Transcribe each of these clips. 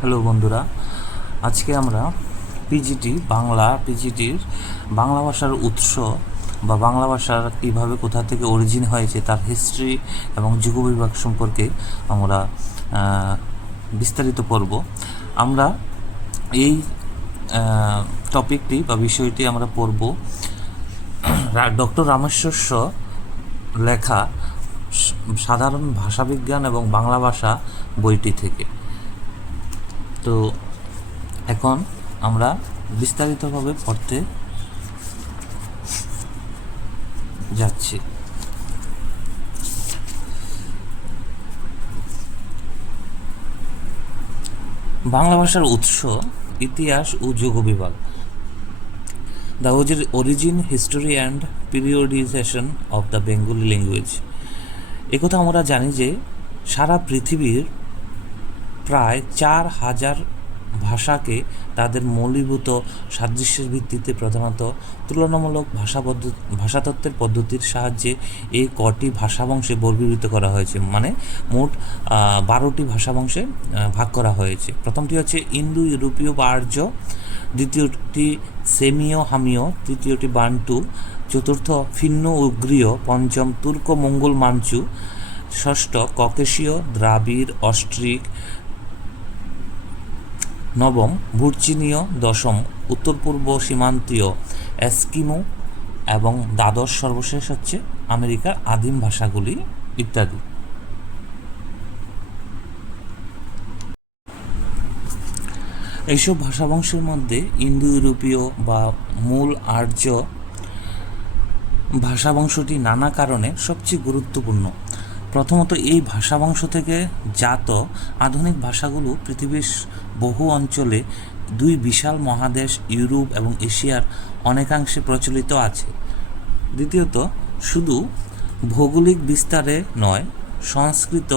Hello বন্ধুরা, আজকে আমরা পিজিটি বাংলা পিজিটির বাংলা ভাষার উৎস বা বাংলা ভাষার কীভাবে কোথা থেকে অরিজিন হয়েছে তার হিস্ট্রি এবং যুগ বিভাগ সম্পর্কে আমরা বিস্তারিত পড়ব। আমরা এই টপিকটি বা বিষয়টি আমরা পড়ব ডক্টর রামেশ্বর লেখা সাধারণ ভাষাবিজ্ঞান এবং বাংলা ভাষা বইটি থেকে। তো এখন আমরা বিস্তারিতভাবে পড়তে যাচ্ছি। বাংলা ভাষার উৎস ইতিহাস ও যুগ বিভাগ। The origin history and periodization of the Bengali language একথা আমরা জানি যে সারা পৃথিবীর প্রায় চার হাজার ভাষাকে তাদের মৌলিভূত সাদৃশ্যের ভিত্তিতে প্রধানত তুলনামূলক ভাষা পদ্ধতি ভাষাতত্ত্বের পদ্ধতির সাহায্যে এই কটি ভাষাবংশে বর্গীকৃত করা হয়েছে। মানে মোট বারোটি ভাষাবংশে ভাগ করা হয়েছে। প্রথমটি হচ্ছে ইন্দো ইউরোপীয় বা আর্য দ্বিতীয়টি সেমিও হামিও তৃতীয়টি বান্টু, চতুর্থ ফিন্ন উগ্রীয়, পঞ্চম তুর্ক মঙ্গল মাঞ্চু ষষ্ঠ ককেশীয়, দ্রাবিড় অস্ট্রিক নবম ভুরচিনীয় দশম উত্তর পূর্ব সীমান্তীয় এস্কিমো এবং দ্বাদশ সর্বশেষ হচ্ছে আমেরিকার আদিম ভাষাগুলি ইত্যাদি। এইসব ভাষাবংশের মধ্যে ইন্দো ইউরোপীয় বা মূল আর্য ভাষাবংশটি নানা কারণে সবচেয়ে গুরুত্বপূর্ণ। প্রথমত এই ভাষাবংশ থেকে জাত আধুনিক ভাষাগুলো পৃথিবীর বহু অঞ্চলে দুই বিশাল মহাদেশ ইউরোপ এবং এশিয়ার অনেকাংশে প্রচলিত আছে। দ্বিতীয়ত, শুধু ভৌগোলিক বিস্তারে নয়, সংস্কৃত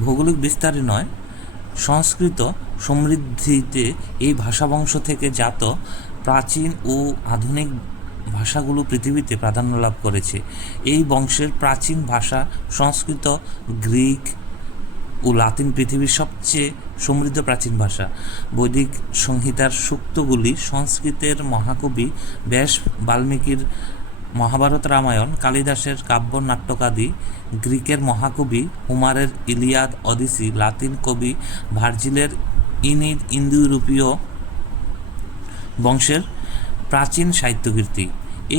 ভৌগোলিক বিস্তারে নয়, সংস্কৃত সমৃদ্ধিতে এই ভাষাবংশ থেকে জাত প্রাচীন ও আধুনিক ভাষাগুলো পৃথিবীতে প্রাধান্য লাভ করেছে। এই বংশের প্রাচীন ভাষা, সংস্কৃত, গ্রিক ও লাতিন পৃথিবীর সবচেয়ে সমৃদ্ধ প্রাচীন ভাষা। বৈদিক সংহিতার সূক্তগুলি সংস্কৃতের মহাকবি ব্যাস বাল্মীকির মহাভারত রামায়ণ, কালিদাসের কাব্য নাট্যকাদি, গ্রিকের মহাকবি হুমারের ইলিয়াদ অদিসি লাতিন কবি ভার্জিলের ইনিড ইন্দো ইউরোপীয় বংশের প্রাচীন সাহিত্যকীর্তি।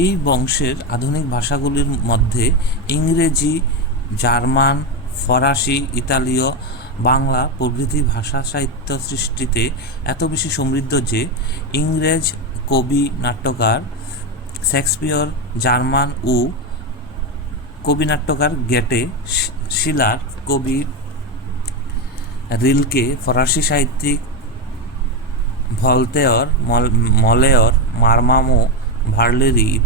এই বংশের আধুনিক ভাষাগুলির মধ্যে ইংরেজি, জার্মান, ফরাসি, ইতালীয়, বাংলা প্রভৃতি ভাষা সাহিত্য সৃষ্টিতে এত বেশি সমৃদ্ধ যে ইংরেজ কবি, নাট্যকার শেক্সপিয়র, জার্মান ও কবি নাট্যকার গেটে শিলার কবি রিলকে ফরাসি সাহিত্যিক ভলতেয়র, মল- মলেয়র, মারমামো, ভার্লেরি,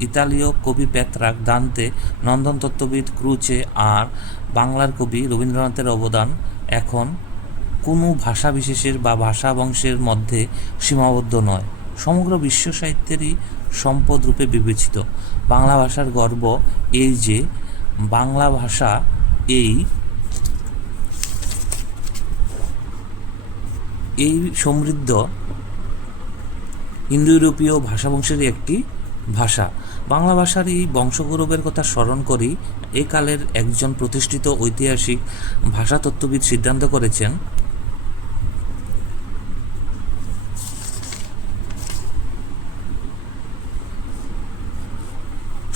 ইতালীয় কবি পেত্রাক, দান্তে নন্দন তত্ত্ববিদ ক্রুচে আর বাংলার কবি রবীন্দ্রনাথের অবদান এখন কোনো ভাষা বিশেষের বা ভাষা বংশের মধ্যে সীমাবদ্ধ নয়। সমগ্র বিশ্ব সাহিত্যেরই সম্পদ রূপে বিবেচিত। বাংলা ভাষার গর্ব এই যে, বাংলা ভাষা এই এই সমৃদ্ধ ইন্দো ইউরোপীয় ভাষাবংশেরই একটি ভাষা। বাংলা ভাষার এই বংশগৌরবের কথা স্মরণ করি, এ কালের একজন প্রতিষ্ঠিত ঐতিহাসিক ভাষাতত্ত্ববিদ সিদ্ধান্ত করেছেন,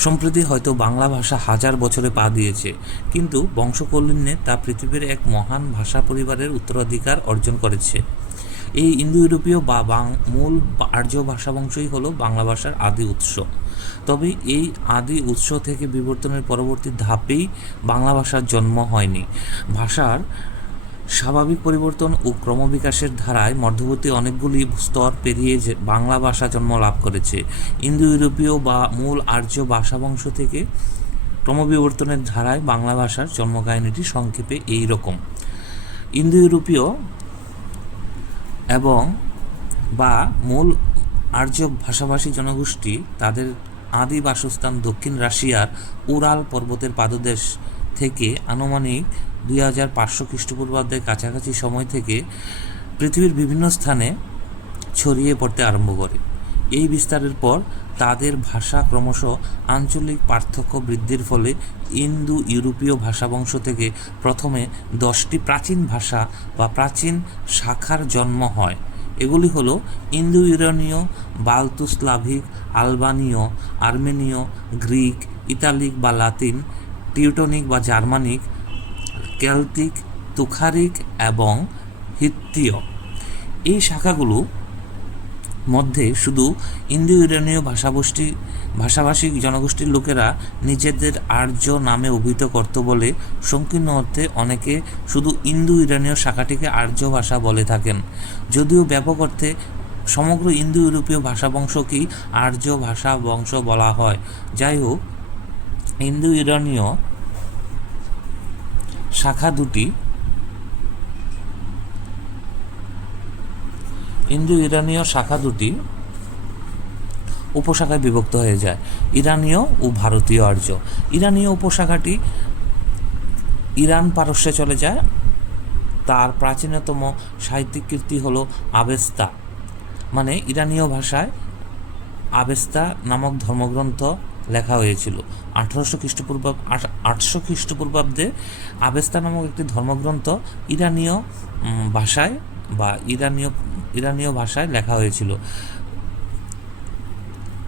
সম্প্রতি হয়তো বাংলা ভাষা হাজার বছরে পা দিয়েছে, কিন্তু বংশকৌলিন্যে তা পৃথিবীর এক মহান ভাষা পরিবারের উত্তরাধিকার অর্জন করেছে। এই ইন্দো ইউরোপীয় বা, মূল আর্য ভাষা বংশই হলো বাংলা ভাষার আদি উৎস। তবে এই আদি উৎস থেকে বিবর্তনের পরবর্তী ধাপেই বাংলা ভাষার জন্ম হয়নি। ভাষার স্বাভাবিক পরিবর্তন ও ক্রমবিকাশের ধারায় মধ্যবর্তী অনেকগুলি স্তর পেরিয়ে যে বাংলা ভাষা জন্ম লাভ করেছে। ইন্দো ইউরোপীয় বা মূল আর্য ভাষা বংশ থেকে ক্রমবিবর্তনের ধারায় বাংলা ভাষার জন্মকাহিনীটি সংক্ষেপে এই রকম। ইন্দো ইউরোপীয় এবং বা মূল আর্য ভাষাভাষী জনগোষ্ঠী তাদের আদি বাসস্থান দক্ষিণ রাশিয়ার উরাল পর্বতের পাদদেশ থেকে আনুমানিক দুই হাজার পাঁচশো খ্রিস্টপূর্বাব্দের কাছাকাছি সময় থেকে পৃথিবীর বিভিন্ন স্থানে ছড়িয়ে পড়তে আরম্ভ করে। এই বিস্তারের পর তাদের ভাষা ক্রমশ আঞ্চলিক পার্থক্য বৃদ্ধির ফলে ইন্দো ইউরোপীয় ভাষাবংশ থেকে প্রথমে দশটি প্রাচীন ভাষা বা প্রাচীন শাখার জন্ম হয়। এগুলি হলো ইন্দো ইউরোনীয় বালতুস্লাভিক, আলবানীয়, আর্মেনীয়, গ্রিক, ইতালিক বা লাতিন, টিউটনিক বা জার্মানিক কেলতিক তুখারিক এবং হিত্তীয়। এই শাখাগুলো মধ্যে শুধু ইন্দো ইউরেনীয় ভাষাগোষ্ঠী, ভাষাভাষী জনগোষ্ঠীর লোকেরা নিজেদের আর্য নামে অভিহিত করত বলে সংকীর্ণ অর্থে অনেকে শুধু ইন্দো ইউরেনীয় শাখাটিকে আর্য ভাষা বলে থাকেন। যদিও ব্যাপক অর্থে সমগ্র ইন্দো ইউরোপীয় ভাষা বংশকেই আর্য ভাষা বংশ বলা হয়। যাই হোক ইন্দো ইউরেনীয় শাখা দুটি ইন্দো ইরানীয় শাখা দুটি উপশাখায় বিভক্ত হয়ে যায়। ইরানীয় ও ভারতীয় আর্য। ইরানীয় উপশাখাটি ইরান পারস্যে চলে যায়। তার প্রাচীনতম সাহিত্যিক কীর্তি হল আবেস্তা। মানে ইরানীয় ভাষায় আবেস্তা নামক ধর্মগ্রন্থ লেখা হয়েছিল। আঠারোশো খ্রিস্টপূর্ব আটশো খ্রিস্টপূর্বাব্দে আবেস্তা নামক একটি ধর্মগ্রন্থ ইরানীয় ভাষায় বা ইরানীয় ইরানীয় ভাষায় লেখা হয়েছিল।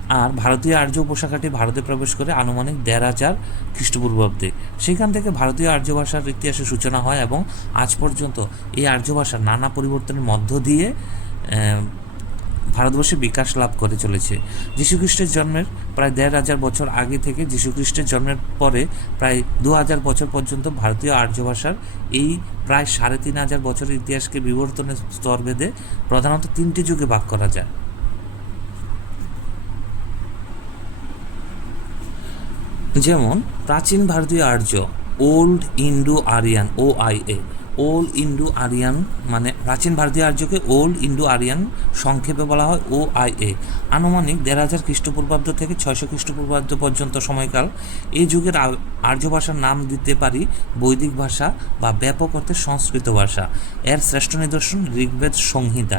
আর ভারতীয় আর্য উপশাখাটি ভারতে প্রবেশ করে আনুমানিক দেড় হাজার খ্রিস্টপূর্বাব্দে। সেখান থেকে ভারতীয় আর্য ভাষার ইতিহাসের সূচনা হয় এবং আজ পর্যন্ত এই আর্য ভাষার নানা পরিবর্তনের মধ্য দিয়ে ভারতবর্ষে বিকাশ লাভ করে চলেছে। যীশুখ্রিস্টের জন্মের প্রায় দেড় হাজার বছর আগে থেকে যীশুখ্রিস্টের জন্মের পরে প্রায় দু হাজার বছর পর্যন্ত ভারতীয় আর্য ভাষার এই প্রায় সাড়ে তিন হাজার বছরের ইতিহাসকে বিবর্তনের স্তর ভেদে প্রধানত তিনটি যুগে ভাগ করা যায়। যেমন, প্রাচীন ভারতীয় আর্য, old Indo Aryan O I A old Indo Aryan মানে প্রাচীন ভারতীয় আর্যকে ওল্ড ইন্ডো আরিয়ান সংক্ষেপে বলা হয় ও আই এ আনুমানিক দেড় হাজার খ্রিস্টপূর্বাব্দ থেকে ছয়শো খ্রিস্টপূর্বাব্দ পর্যন্ত সময়কাল এই যুগের আর্য ভাষার নাম দিতে পারি বৈদিক ভাষা বা ব্যাপক অর্থে সংস্কৃত ভাষা। এর শ্রেষ্ঠ নিদর্শন ঋগ্বেদ সংহিতা।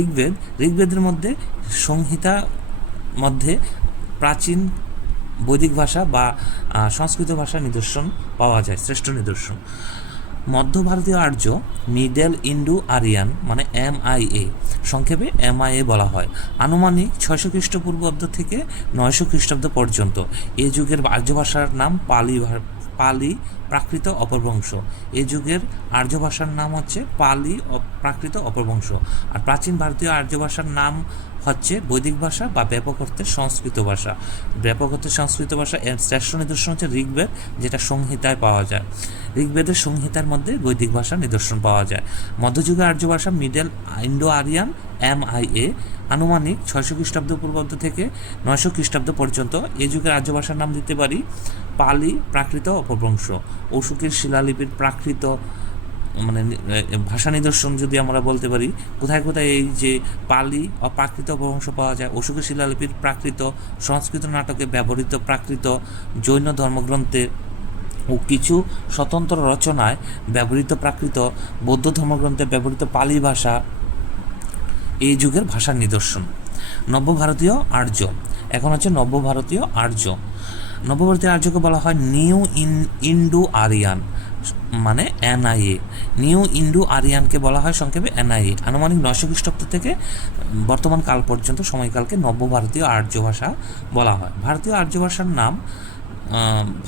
ঋগ্বেদ, ঋগ্বেদের মধ্যে সংহিতা মধ্যে প্রাচীন বৈদিক ভাষা বা সংস্কৃত ভাষার নিদর্শন পাওয়া যায়, শ্রেষ্ঠ নিদর্শন। মধ্য ভারতীয় আর্য মিডল ইন্ডো আরিয়ান মানে এম আই এ, সংক্ষেপে এম আই এ বলা হয়। আনুমানিক ছয়শো খ্রিস্টপূর্বাব্দ থেকে নয়শো খ্রিস্টাব্দ পর্যন্ত এ যুগের আর্য ভাষার নাম পালি পালি প্রাকৃত অপভ্রংশ এই যুগের আর্য ভাষার নাম হচ্ছে পালি প্রাকৃত অপভ্রংশ আর প্রাচীন ভারতীয় আর্য ভাষার নাম হচ্ছে বৈদিক ভাষা বা ব্যাপক অর্থে সংস্কৃত ভাষা। ব্যাপক অর্থে সংস্কৃত ভাষা এর শ্রেষ্ঠ নিদর্শন হচ্ছে ঋগ্বেদ যেটা সংহিতায় পাওয়া যায়। ঋগ্বেদের সংহিতার মধ্যে বৈদিক ভাষার নিদর্শন পাওয়া যায়। মধ্যযুগে আর্য ভাষা middle Indo Aryan M I A. আনুমানিক ছয়শো খ্রিস্টাব্দ পূর্বাব্দ থেকে নয়শো খ্রিস্টাব্দ পর্যন্ত এই যুগের আর্য ভাষার নাম দিতে পারি পালি প্রাকৃত অপভ্রংশ। অশোকের শিলালিপির প্রাকৃত এ, ভাষা নিদর্শন যদি আমরা বলতে পারি, কোথায় কোথায় এই যে পালি অপ্রাকৃত অপভ্রংশ পাওয়া যায়, অশোকের শিলালিপির প্রাকৃত, সংস্কৃত নাটকে ব্যবহৃত প্রাকৃত জৈন ধর্মগ্রন্থে ও কিছু স্বতন্ত্র রচনায় ব্যবহৃত প্রাকৃত বৌদ্ধ ধর্মগ্রন্থে ব্যবহৃত পালি ভাষা, এই যুগের ভাষার নিদর্শন। নব্যভারতীয় আর্য। এখন হচ্ছে নব্যভারতীয় আর্য। নবভারতীয় আর্যকে বলা হয় নিউ ইন, ইন্ডো আরিয়ান। মানে এনআইএ নিউ ইন্ডো আরিয়ানকে বলা হয় সংক্ষেপে এনআইএ আনুমানিক নয়শো খ্রিস্টাব্দ থেকে বর্তমান কাল পর্যন্ত সময়কালকে নব্য ভারতীয় আর্য ভাষা বলা হয়। ভারতীয় আর্য ভাষার নাম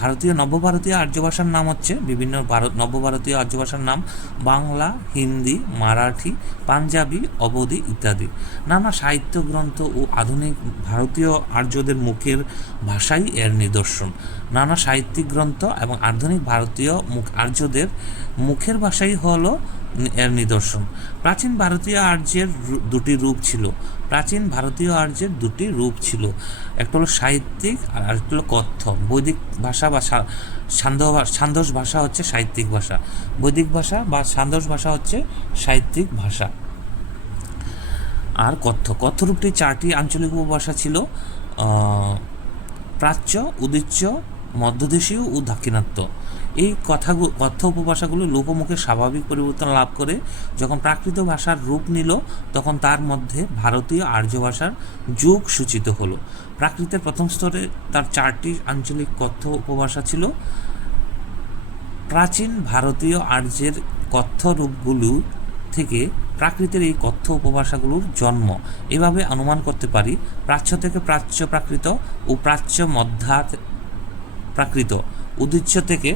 ভারতীয়, নবভারতীয় আর্য ভাষার নাম হচ্ছে বিভিন্ন ভারত, নবভারতীয় আর্য ভাষার নাম বাংলা, হিন্দি, মারাঠি, পাঞ্জাবি, অবধি ইত্যাদি। নানা সাহিত্য গ্রন্থ ও আধুনিক ভারতীয় আর্যদের মুখের ভাষাই এর নিদর্শন। নানা সাহিত্যিক গ্রন্থ এবং আধুনিক ভারতীয় মুখ, আর্যদের মুখের ভাষাই হলো এর নিদর্শন। প্রাচীন ভারতীয় আর্যের দুটি রূপ ছিল। প্রাচীন ভারতীয় আর্যের দুটি রূপ ছিল। একটা হলো সাহিত্যিক আর আরেকটা হলো কথ্য। বৈদিক ভাষা বা সা- ভাষা হচ্ছে সাহিত্যিক ভাষা। বৈদিক ভাষা বা ছান্দস ভাষা হচ্ছে সাহিত্যিক ভাষা। আর কথ্য। কথ্য রূপটি চারটি আঞ্চলিক উপভাষা ছিল। প্রাচ্য, উদিচ্য, মধ্যদেশীয় ও দাক্ষিণাত্য। এই কথাগুলো কথ্য উপভাষাগুলো লোকমুখে স্বাভাবিক পরিবর্তন লাভ করে। যখন প্রাকৃত ভাষার রূপ নিল, তখন তার মধ্যে ভারতীয় আর্য ভাষার যুগ সূচিত হলো। প্রাকৃতের প্রথম স্তরে তার চারটি আঞ্চলিক কথ্য উপভাষা ছিল। প্রাচীন ভারতীয় আর্যের কথ্য রূপগুলো থেকে প্রাকৃতের এই কথ্য উপভাষাগুলোর জন্ম। এভাবে অনুমান করতে পারি, প্রাচ্য থেকে প্রাচ্য প্রাকৃত ও প্রাচ্য মধ্যা প্রাকৃত। উদ্দেশ্য থেকে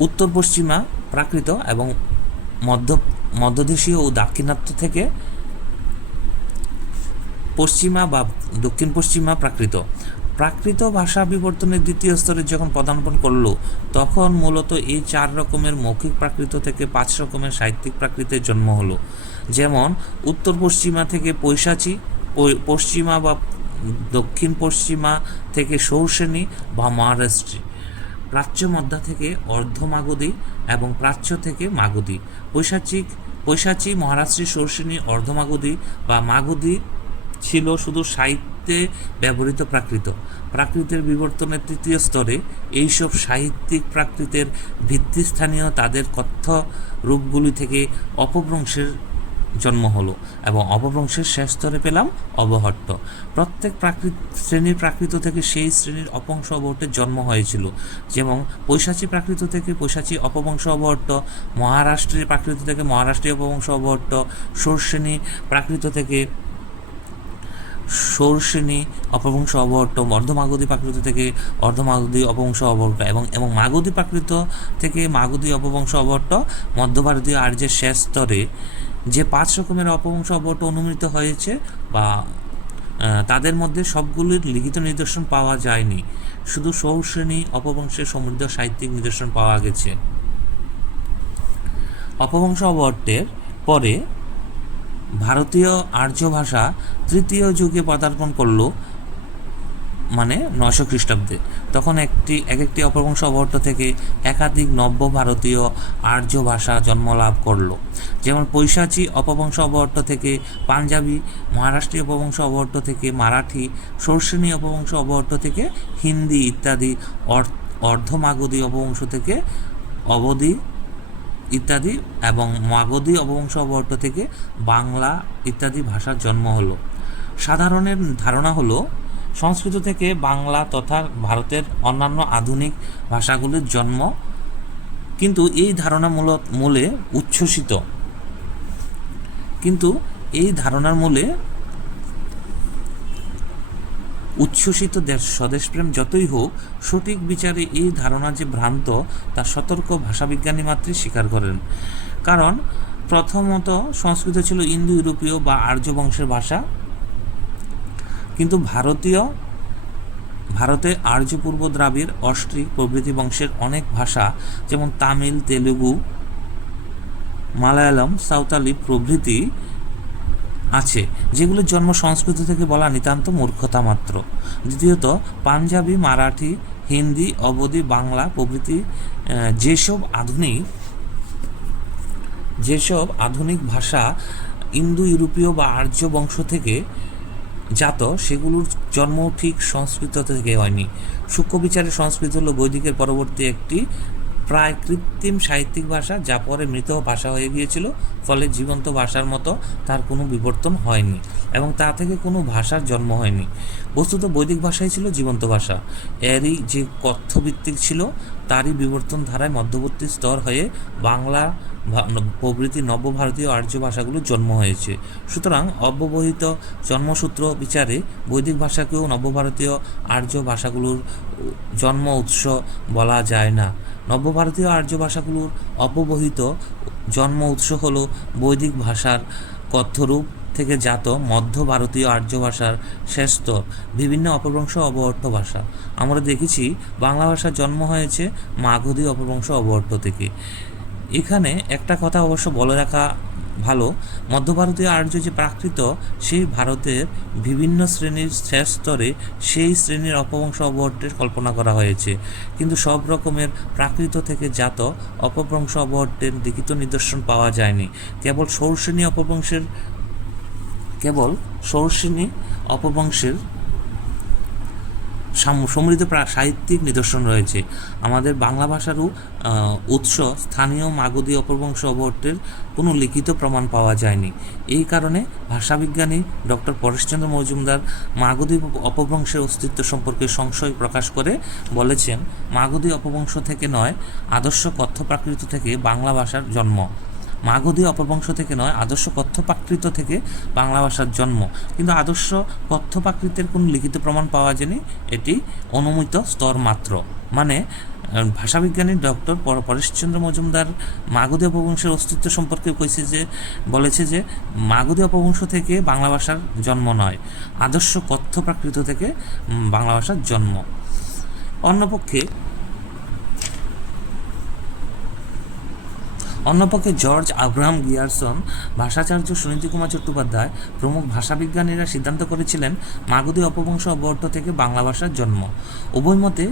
উত্তর পশ্চিমা প্রাকৃত এবং মধ্য, মধ্যদেশীয় ও দাক্ষিণাত্য থেকে পশ্চিমা বা দক্ষিণ পশ্চিমা প্রাকৃত। প্রাকৃত ভাষা বিবর্তনের দ্বিতীয় স্তরে যখন পদার্পণ করল, তখন মূলত এই চার রকমের মৌখিক প্রাকৃত থেকে পাঁচ রকমের সাহিত্যিক প্রাকৃতের জন্ম হলো। যেমন, উত্তর পশ্চিমা থেকে পৈশাচী পশ্চিমা বা দক্ষিণ পশ্চিমা থেকে সৌসেনী বা মহারাষ্ট্রী। প্রাচ্য মধ্যা থেকে অর্ধমাগধী এবং প্রাচ্য থেকে মাগধী। পৈশাচিক পৈশাচী মহারাষ্ট্রী সর্ষিনী অর্ধমাগধী বা মাগধী ছিল শুধু সাহিত্যে ব্যবহৃত প্রাকৃত। প্রাকৃতের বিবর্তনের তৃতীয় স্তরে এইসব সাহিত্যিক প্রাকৃতের ভিত্তিস্থানীয় তাদের কথ্য রূপগুলি থেকে অপভ্রংশের জন্ম হলো এবং অপভ্রংশের শেষ স্তরে পেলাম অবহট্ট। প্রত্যেক প্রাকৃত শ্রেণির প্রাকৃত থেকে সেই শ্রেণির অপংশ অবহট্টের জন্ম হয়েছিল। যেমন পৈশাচী প্রাকৃত থেকে পৈশাচী অপবংশ অবহট্ট, মহারাষ্ট্রের প্রাকৃত থেকে মহারাষ্ট্রীয় অপবংশ অবহট্ট সর্ষেনী প্রাকৃত থেকে সৌরসেনী অপবংশ অবহট্ট অর্ধমাগধী প্রাকৃত থেকে অর্ধমাগধী অপবংশ অবহট্ট এবং এবং মাগধী প্রাকৃত থেকে মাগধী অপবংশ অবহট্ট মধ্য ভারতীয় আর্যের শেষ স্তরে যে পাঁচ রকমের অপভ্রংশ অবট অনুমিত হয়েছে বা তাদের মধ্যে সবগুলির লিখিত নিদর্শন পাওয়া যায়নি। শুধু সৌশ্রেণী অপবংশের সমৃদ্ধ সাহিত্যিক নিদর্শন পাওয়া গেছে। অপভ্রংশ অবটের পরে ভারতীয় আর্য ভাষা তৃতীয় যুগে পদার্পণ করল। মানে নয়শো খ্রিস্টাব্দে। তখন একটি এক একটি অপভ্রংশ অবহট্ট থেকে একাধিক নব্য ভারতীয় আর্য ভাষা জন্ম লাভ করল। যেমন পৈশাচী অপবংশ অবহট্ট থেকে পাঞ্জাবি মহারাষ্ট্রীয় অপবংশ অবহট্ট থেকে মারাঠি সর্ষেনী অপবংশ অবহট্ট থেকে হিন্দি ইত্যাদি অর- অর্ধমাগধী অপবংশ থেকে অবধি ইত্যাদি এবং মাগধী অপবংশ অবহট্ট থেকে বাংলা ইত্যাদি ভাষার জন্ম হলো। সাধারণের ধারণা হলো সংস্কৃত থেকে বাংলা তথা ভারতের অন্যান্য আধুনিক ভাষাগুলির জন্ম কিন্তু এই ধারণা মূলত মূলে উচ্ছ্বসিত। কিন্তু এই ধারণার মূলে উচ্ছ্বসিত দেশ, স্বদেশপ্রেম যতই হোক, সঠিক বিচারে এই ধারণা যে ভ্রান্ত, তা সতর্ক ভাষাবিজ্ঞানী মাত্রই স্বীকার করেন। কারণ প্রথমত সংস্কৃত ছিল ইন্দো ইউরোপীয় বা আর্য বংশের ভাষা। কিন্তু ভারতীয়, ভারতে আর্য পূর্ব দ্রাবিড় অস্ট্রিক প্রভৃতি বংশের অনেক ভাষা, যেমন তামিল, তেলুগু, মালায়ালাম, সাঁওতালি প্রভৃতি আছে যেগুলোর জন্ম সংস্কৃত থেকে বলা নিতান্ত মূর্খতা মাত্র। দ্বিতীয়ত, পাঞ্জাবি, মারাঠি, হিন্দি, অবধি, বাংলা প্রভৃতি যেসব আধুনিক যেসব আধুনিক ভাষা ইন্দো ইউরোপীয় বা আর্য বংশ থেকে জাত সেগুলোর জন্ম ঠিক সংস্কৃত থেকে হয়নি। সূক্ষ্ম বিচারে সংস্কৃত হলো বৈদিকের পরবর্তী একটি প্রায় কৃত্রিম সাহিত্যিক ভাষা, যা পরে মৃত ভাষা হয়ে গিয়েছিল, ফলে জীবন্ত ভাষার মতো তার কোনো বিবর্তন হয়নি এবং তা থেকে কোনো ভাষার জন্ম হয়নি। বস্তুত বৈদিক ভাষাই ছিল জীবন্ত ভাষা। এরই যে কথ্যভিত্তিক ছিল, তারই বিবর্তন ধারায় মধ্যবর্তী স্তর হয়ে বাংলা প্রভৃতি নবভারতীয় আর্য ভাষাগুলোর জন্ম হয়েছে। সুতরাং অব্যবহিত জন্মসূত্র বিচারে বৈদিক ভাষাকেও নবভারতীয় আর্য ভাষাগুলোর জন্ম উৎস বলা যায় না। নবভারতীয় আর্য ভাষাগুলোর অপবহিত জন্ম উৎস হল বৈদিক ভাষার কথ্যরূপ থেকে জাত মধ্য ভারতীয় আর্য ভাষার স্তর বিভিন্ন অপভ্রংশ অবহট্ট ভাষা। আমরা দেখেছি বাংলা ভাষার জন্ম হয়েছে মাগধী অপভ্রংশ অবহট্ট থেকে। এখানে একটা কথা অবশ্য বলে রাখা ভালো। মধ্য ভারতীয় আর্য যে প্রাকৃত, সেই ভারতের বিভিন্ন শ্রেণির শেষ স্তরে সেই শ্রেণির অপবংশ অবহট্টের কল্পনা করা হয়েছে। কিন্তু সব রকমের প্রাকৃত থেকে জাত অপভ্রংশ অবহট্টের লিখিত নিদর্শন পাওয়া যায়নি। কেবল সৌরশ্রেণী অপভ্রংশের, কেবল অপবংশের সাম- সমৃদ্ধ সাহিত্যিক নিদর্শন রয়েছে। আমাদের বাংলা ভাষারও উৎস স্থানীয় মাগধী অপভ্রংশ অবহট্টের কোনো লিখিত প্রমাণ পাওয়া যায়নি। এই কারণে ভাষাবিজ্ঞানী ডক্টর পরেশচন্দ্র মজুমদার মাগধী অপ- অপভ্রংশের অস্তিত্ব সম্পর্কে সংশয় প্রকাশ করে বলেছেন, মাগধী অপভ্রংশ থেকে নয়, আদর্শ কথ্য প্রাকৃত থেকে বাংলা ভাষার জন্ম। মাগধী অপবংশ থেকে নয়, আদর্শ কথ্যপ্রাকৃত থেকে বাংলা ভাষার জন্ম। কিন্তু আদর্শ কথ্যপ্রাকৃতের কোনো লিখিত প্রমাণ পাওয়া যায়নি, এটি অনুমিত স্তর মাত্র। মানে ভাষাবিজ্ঞানী ডক্টর পর- পরেশচন্দ্র মজুমদার মাগধী অপবংশের অস্তিত্ব সম্পর্কে কইছে যে, বলেছে যে মাগধী অপবংশ থেকে বাংলা ভাষার জন্ম নয়, আদর্শ কথ্যপ্রাকৃত থেকে বাংলা ভাষার জন্ম। অন্যপক্ষে অন্যপক্ষে জর্জ আব্রাহাম গিয়ারসন, ভাষাচার্য সুনীতি কুমার চট্টোপাধ্যায়, প্রমুখ ভাষাবিজ্ঞানীরা সিদ্ধান্ত করেছিলেন মাগধী অপবংশ অবর্ত থেকে বাংলা ভাষার জন্ম। উভয় মতে,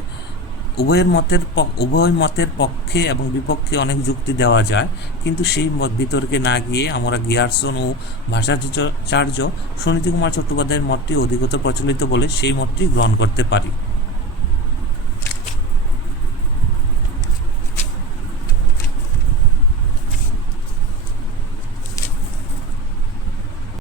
উভয়ের মতের উভয় মতের পক্ষে এবং বিপক্ষে অনেক যুক্তি দেওয়া যায়, কিন্তু সেই মত বিতর্কে না গিয়ে আমরা গিয়ারসন ও ভাষাচার্য সুনীতি কুমার চট্টোপাধ্যায়ের মতটি অধিকতর প্রচলিত বলে সেই মতটি গ্রহণ করতে পারি।